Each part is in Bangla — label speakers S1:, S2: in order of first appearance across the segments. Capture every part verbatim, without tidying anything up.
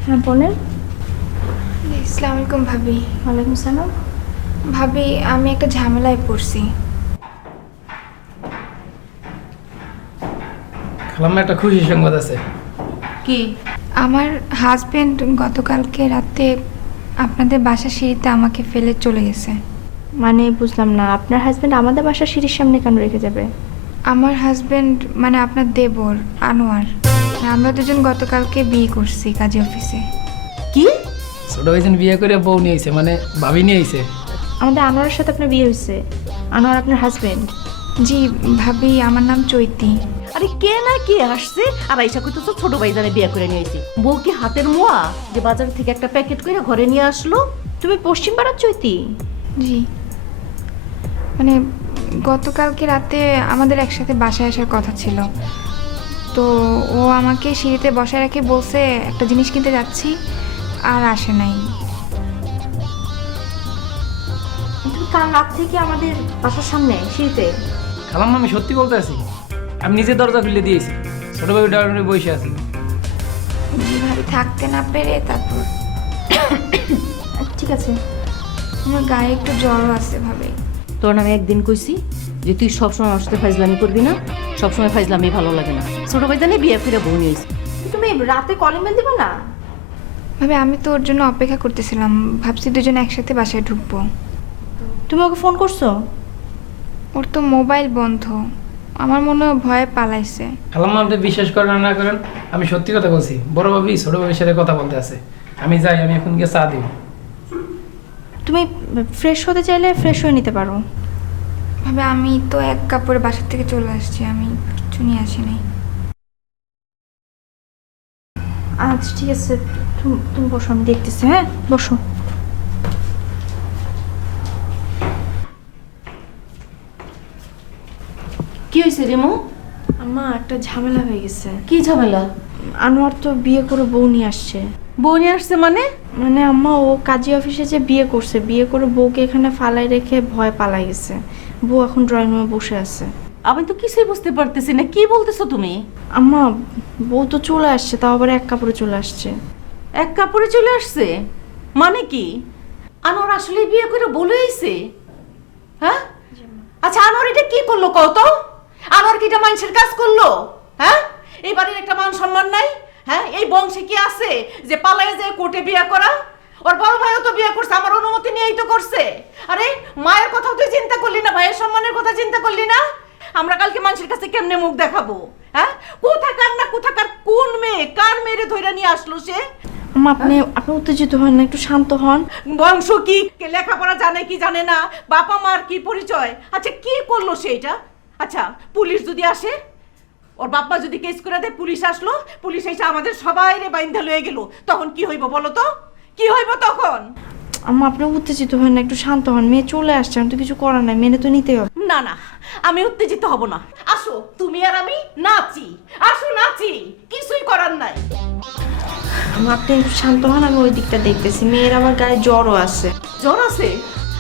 S1: হ্যাঁ বলেন।
S2: আসসালামু আলাইকুম ভাবি।
S1: ওয়ালাইকুম সালাম।
S2: ভাবি আমি একটা ঝামেলায় পড়ছি।
S3: খালাম্মা একটা খুশি সংবাদ আছে।
S4: কি?
S2: আমার হাজবেন্ড গতকালকে রাতে আপনাদের বাসার সিঁড়িতে আমাকে ফেলে চলে গেছে।
S1: মানে বুঝলাম না, আপনার হাজবেন্ড আমাদের বাসার সিঁড়ির সামনে কেন রেখে যাবে?
S2: আমার হাজবেন্ড মানে আপনার দেবর আনোয়ার, আমরা দুজন গতকালকে বিয়ে করছি কাজী অফিসে।
S4: কি?
S3: ছোট ভাইজান বিয়ে করে বউ নিয়ে আইছে, মানে ভাবি নিয়ে আইছে।
S1: আমাদের আনোয়ারের সাথে আপনার বিয়ে হয়েছে? আনোয়ার আপনার হাজবেন্ড?
S2: জি ভাবি, আমার নাম চৈতি।
S4: আরে কে না কে আসছে আর আইসা কইতেছো ছোট ভাইজানে বিয়ে করে নিয়ে আইছি। বউ কি হাতের মোয়া যে বাজার থেকে একটা প্যাকেট করে ঘরে নিয়ে আসলো?
S1: তুমি পশ্চিম পাড়ার চৈতি?
S2: জি, মানে গতকালকে রাতে আমাদের একসাথে বাসায় আসার কথা ছিল, তো ও আমাকে সিঁড়িতে বসায় রেখে বলছে একটা জিনিস কিনতে যাচ্ছি, আর আসে নাই।
S1: তুমি কাল রাত থেকে আমাদের বাসার সামনে সিঁড়িতে?
S3: খালাম্মা আমি সত্যি বলতে আছি, আমি নিজে দরজা খুলে দিয়েছি, ছোট ভাই ডাউনে বসে আছি।
S2: ভাবি থাকতে না পেরে তারপর
S1: ঠিক আছে।
S2: আমার গায়ে একটু জ্বরও আছে ভাবি।
S4: তোর নামে একদিন কইছি যে তুই সবসময় আমার সাথে ফাইজলামি করবি না, সবসময় ফাইজলামি ভালো লাগে না। ছোট ভাইজানে বিয়ে করে বউ নিয়ে আইছি।
S1: তুমি রাতে কলিং বেল দিবে না?
S2: ভাবি আমি তো ওর জন্য অপেক্ষা করতেছিলাম, ভাবছি দুজন একসাথে বাসায় ঢুকবো।
S1: তুমি ওকে ফোন করছো?
S2: ওর তো মোবাইল বন্ধ, আমার মনে হয় ভয়ে পালাইছে।
S3: খালাম্মা আপনি বিশ্বাস করেন আর না করেন, আমি সত্যি কথা বলছি। বড় ভাবি ছোট ভাবির সাথে কথা বলতে আছে। আমি যাই, আমি এখন গিয়ে চা দিব।
S1: তুমি ফ্রেশ হতে চাইলে ফ্রেশ হয়ে নিতে পারো।
S2: ভাবে আমি তো এক কাপড়ে বাসার থেকে চলে আসছি, আমি কিছু নিয়ে আসিনি।
S1: আচ্ছা ঠিক আছে, তুমি তুমি বসো, আমি দেখতেছি। হ্যাঁ বসো।
S4: কি হয়েছে রেমো?
S1: আম্মা একটা ঝামেলা হয়ে গেছে।
S4: কি ঝামেলা?
S1: আনোয়ার তো বিয়ে করে বউ নিয়ে আসছে।
S4: বউ নিয়ে আসছে মানে?
S1: মানে আম্মা ও কাজী অফিসে যে বিয়ে করছে, বিয়ে করে বউকে এখানে ফালাই রেখে ভয় পালাই গেছে। বউ এখন ড্রয়িং রুমে বসে আছে।
S4: আমি তো কিছুই বুঝতে পারতেছি না, কি বলতেছো তুমি?
S1: আম্মা বউ তো চলে আসছে, তাও আবার এক কাপড়ে চলে আসছে।
S4: এক কাপড়ে চলে আসছে মানে কি? আনোয়ার আসলে বিয়ে করে বলে আইছে? হ্যাঁ আচ্ছা, আনোয়ার এটা কি করলো কত? আনোয়ার কি এটা মানুষের কাজ করলো? হ্যাঁ এই বাড়ির একটা মান সম্মান নাই? হ্যাঁ এই বংশে কি আছে যে পালায় যায় কোর্টে বিয়ে করা? ওর বড় ভাইও তো বিয়ে করছে, আমার অনুমতি নিয়েই তো করছে। আরে মায়ের কথাও তুই চিন্তা করলি না, ভাইয়ের সম্মানের কথা চিন্তা করলি না? আমরা কালকে মানুষের কাছে কেমনে মুখ দেখাবো? হ্যাঁ কোথাকার না কোথাকার কোন মেয়ে কার মেয়েরে ধইরা নিয়ে আসলো সে?
S1: আম্মা আপনি আপনি উত্তেজিত হন না, একটু শান্ত হন।
S4: বংশ কি, কে লেখাপড়া জানে কি জানে না, বাবা মার কি পরিচয়? আচ্ছা কি করলো সে এটা? আচ্ছা পুলিশ যদি আসে, ওর বাবা যদি কেস করে দেয়, পুলিশ আসলো, পুলিশ এসে আমাদের সবাই রে বাইন্ধা লয়ে গেল, তখন কি হইব বলো তো? কি হইব তখন?
S1: আম্মা আপনি উত্তেজিত হন না, একটু শান্ত হন। মেয়ে চলে আসছে, আমি তো কিছু করার নাই, মেনে তো নিতেই হবে।
S4: না না, আমি উত্তেজিত হব না। আসো তুমি আর আমি নাচি, আসো নাচি, কিছুই করার নাই।
S1: আম্মা আপনি একটু শান্ত হন, আমি ওই দিকটা দেখতেছি। মেয়ের আমার গায়ে জ্বরও আছে।
S4: জ্বর আছে?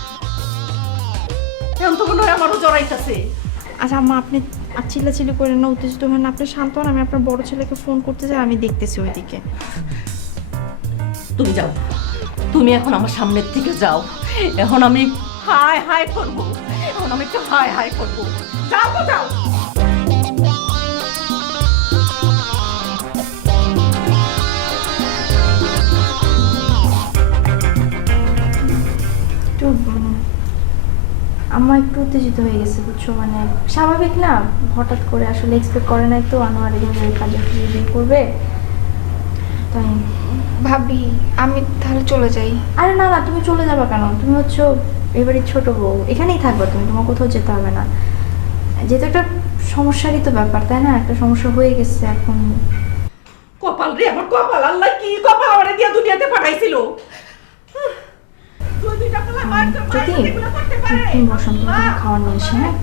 S4: এখন তো মনে হয় আমারও জ্বরাইতেছে।
S1: আচ্ছা আম্মা আপনি আর চিল্লাচিল্লি করেন না, উত্তেজিত হন না, আপনি শান্ত হন। আমি আপনার বড় ছেলেকে ফোন করতে চাই, আমি দেখতেছি ওইদিকে।
S4: তুমি যাও, তুমি এখন আমার সামনের থেকে যাও। এখন আমি হাই হাই করবো, এখন আমি একটু হাই হাই করবো। যাও তো যাও।
S1: একটু উম, আম্মা একটু উত্তেজিত হয়ে গেছে বুঝছো, মানে স্বাভাবিক না, হঠাৎ করে আসলে এক্সপেক্ট করে নাই তো আনোয়ার এভাবে কাজে বিয়ে করবে, তাই।
S2: ভাবি আমি তাহলে চলে যাই।
S1: আরে না না, তুমি চলে যাবে কেন? তুমি হচ্ছে এবারে ছোট বউ, এখানেই থাকবে তুমি, তোমার কোথাও যেতে হবে না। যেহেতু একটা সমস্যারই তো ব্যাপার, তাই না? একটা সমস্যা হয়ে গেছে এখন।
S4: কপাল রে আমার কপাল, আল্লাহ কি কপাল আমারে দিয়া দুনিয়াতে পাঠাইছিল। তুই দুইটা পোলা মার তো
S1: যদি
S4: এগুলো করতে পারে।
S1: তুমি বসো, আমি তোমাকে খাওয়ার নিয়ে এসে। হ্যাঁ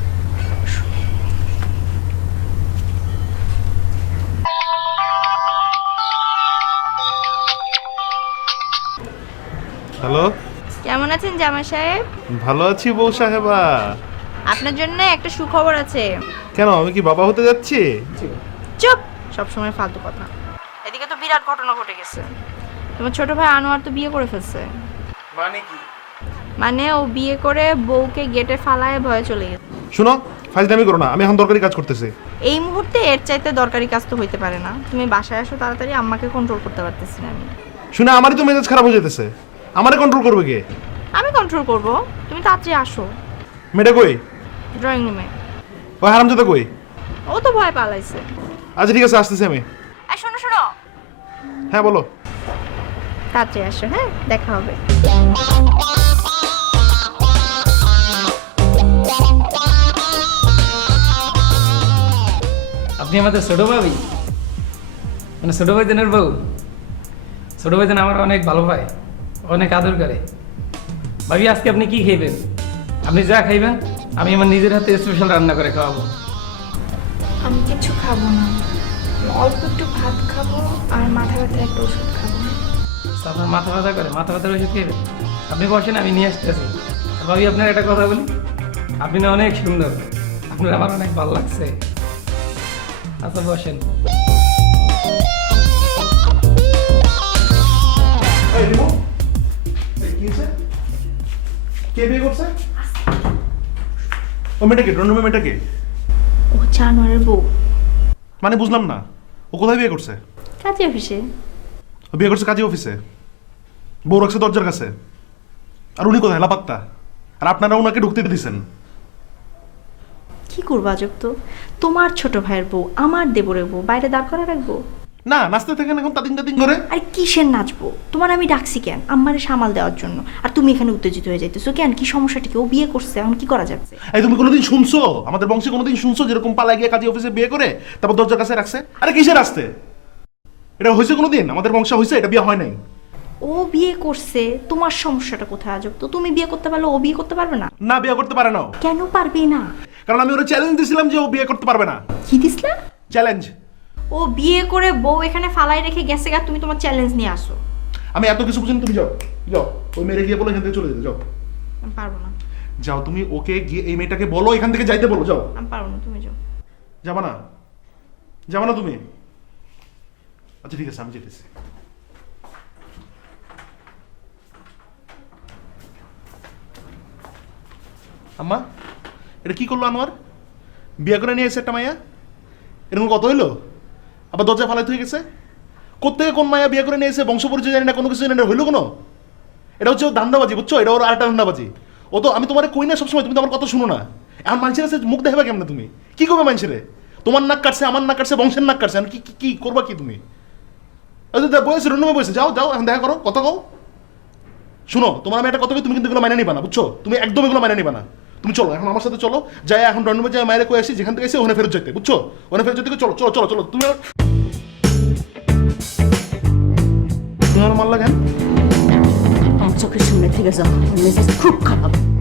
S5: হ্যালো,
S1: কেমন আছেন জামাই সাহেব?
S5: ভালো আছি বউ সাহেবা।
S1: আপনার জন্য একটা সুখবর আছে।
S5: কেন, আমি কি বাবা হতে যাচ্ছি?
S1: চুপ, সবসময় ফালতু কথা। এদিকে তো বিরাট ঘটনা ঘটে গেছে। তোমার ছোট ভাই আনোয়ার তো বিয়ে করে ফেলছে।
S3: মানে কি?
S1: মানে ও বিয়ে করে বউকে গেটে ফালায় ভয়ে চলে গেছে।
S5: শুনো, ফাইজলামি করো না, আমি এখন দরকারি কাজ করতেছি।
S1: এই মুহূর্তে এর চাইতে দরকারি কাজ তো হইতে পারে না। তুমি বাসায় আসো তাড়াতাড়ি, আম্মাকে কন্ট্রোল করতে পারতেছি না আমি।
S5: শুনে আমারই তো মেজাজ খারাপ হয়ে যেতেছে, আমারে কন্ট্রোল করবে কে?
S1: আমি কন্ট্রোল করব, তুমি তাড়াতাড়ি আসো।
S5: মেয়েটা কই?
S1: ড্রয়িং রুমে।
S5: ওই হারামজাদা কই?
S1: ও তো ভয় পালাইছে।
S5: আচ্ছা ঠিক আছে, আসতেছি আমি।
S1: এই শোনো শোনো,
S5: হ্যাঁ বলো।
S1: তাড়াতাড়ি আসো, হ্যাঁ দেখা হবে।
S3: আপনি আমাদের ছোট ভাবি, মানে ছোট ভাইজানের বউ। ছোট ভাইজান আমার অনেক ভালো পায়, অনেক আদর করে। ভাবি আজকে আপনি কি খাইবেন? আপনি যা খাইবেন আমি আমার নিজের হাতে স্পেশাল রান্না করে খাওয়াবো।
S2: আমি কিছু খাবো না, অল্প একটু ভাত খাবো আর মাথা ব্যথার একটা ওষুধ খাবো।
S3: আচ্ছা, আপনার মাথা ব্যথা করে, মাথা ব্যথার ওষুধ খাইবেন? আপনি বসেন, আমি নিয়ে আসতেছি। আর ভাবি আপনার একটা কথা বলি, আপনি না অনেক সুন্দর, আপনার আমার অনেক ভালো লাগছে। আচ্ছা বসেন।
S5: এই রিমু, এই কি হয়েছে? কে বিয়ে করছে? ও মেয়েটা কে? রন্ডুমে মেয়েটা কে?
S1: ও হচ্ছে আনোয়ারের বউ।
S5: মানে বুঝলাম না, ও কোথায় বিয়ে করছে?
S1: কাজে অফিসে।
S5: ও বিয়ে করছে কাজী অফিসে, বউ রাখছে দরজার কাছে, আর উনি কোথায় লাপাত্তা? আর আপনারা ওনাকে ঢুকতে দিয়েছেন।
S1: কি করবো আজব তো, তোমার ছোট ভাইয়ের বউ আমার দেবরের বউ বাইরে দাঁড় করে রাখবো?
S5: না, নাচতে থাকেন এখন তাদিন তাদিন করে।
S1: আরে কিসের নাচবো? তোমার আমি ডাকছি কেন? আম্মারে সামাল দেওয়ার জন্য, আর তুমি এখানে উত্তেজিত হয়ে যাইতেছো কেন? কি সমস্যাটা কি? ও বিয়ে করছে, এখন কি করা যাচ্ছে?
S5: এই তুমি কোনোদিন শুনছো আমাদের বংশে কোনোদিন শুনছো যেরকম পালা গিয়ে কাজী অফিসে বিয়ে করে তারপর দরজার কাছে রাখছে? আরে কিসের আসতে? এটা হয়েছে কোনোদিন? আমাদের বংশে হয়েছে? এটা বিয়ে হয় নাই।
S1: ও বিয়ে করছে, তোমার সমস্যাটা কোথায় আজব তো? তুমি বিয়ে করতে পারলে ও বিয়ে করতে পারবে না?
S5: না, বিয়ে করতে পারে না ও।
S1: কেন পারবে না?
S5: কারণ আমি ওরা চ্যালেঞ্জ দিয়েছিলাম যে ও বিয়ে করতে পারবে না।
S1: কি দিসলা?
S5: চ্যালেঞ্জ।
S1: ও বিয়ে করে বউ এখানে ফালাই রেখে গেছে গা, তুমি তোমার চ্যালেঞ্জ নিয়ে আসো।
S5: আমি এত কিছু বুঝিনি, তুমি যাও যাও, ওই মেরে গিয়ে বলো এখান থেকে চলে যেতে। যাও
S1: আমি পারবো না।
S5: যাও, তুমি ওকে গিয়ে এই মেয়েটাকে বলো এখান থেকে যাইতে বলো। যাও।
S1: আমি পারবো না, তুমি যাও।
S5: যাবা না? যাবা না তুমি? আচ্ছা ঠিক আছে, আমি যেতেছি। আম্মা, এটা কি করলো আনোয়ার? বিয়ে করে নিয়ে এসে একটা মাইয়া, এরকম কত হইলো? আবার দরজা ফালাইতে হয়ে গেছে। কোত্থেকে কোন মায়া বিয়ে করে নিয়ে এসে বংশ পরিচয় জানি না, কোনো কিছু জানি না, হইলো কোনো? এটা হচ্ছে ওর ধান্দাবাজি, বুঝছো? এটা ওর আরেকটা ধান্দাবাজি। ও তো, আমি তোমার কই না সবসময়, তুমি তো আমার কথা শুনো না। এখন মানুষের কাছে মুখ দেখাবে কেমন? তুমি কি করবে মানুষের? তোমার নাক কাটছে, আমার নাক কাটছে, বংশের নাক কাটছে, কি কি- কি করবা কি তুমি? বয়স রুমে বসে যাও, যাও এখন দেখা করো, কথা কও। শুনো, তোমার আমি একটা কথা কই, তুমি কিন্তু এগুলো মাইনে নিবা না, বুঝছো? তুমি একদম এগুলো মাইনে নিবা না। তুমি চলো এখন আমার সাথে, চলো যাই এখন রুমে যাই, মায়ের কই আসি, যেখান থেকে এসে ওখানে ফেরত যেতে, বুঝছো? ওখানে ফেরত যেতে, চলো চলো চলো চলো। তুমি তুমি আমার মারলা কেন?
S4: আমার চোখের সামনে থেকে যাও, মেজাজ খুব খারাপ।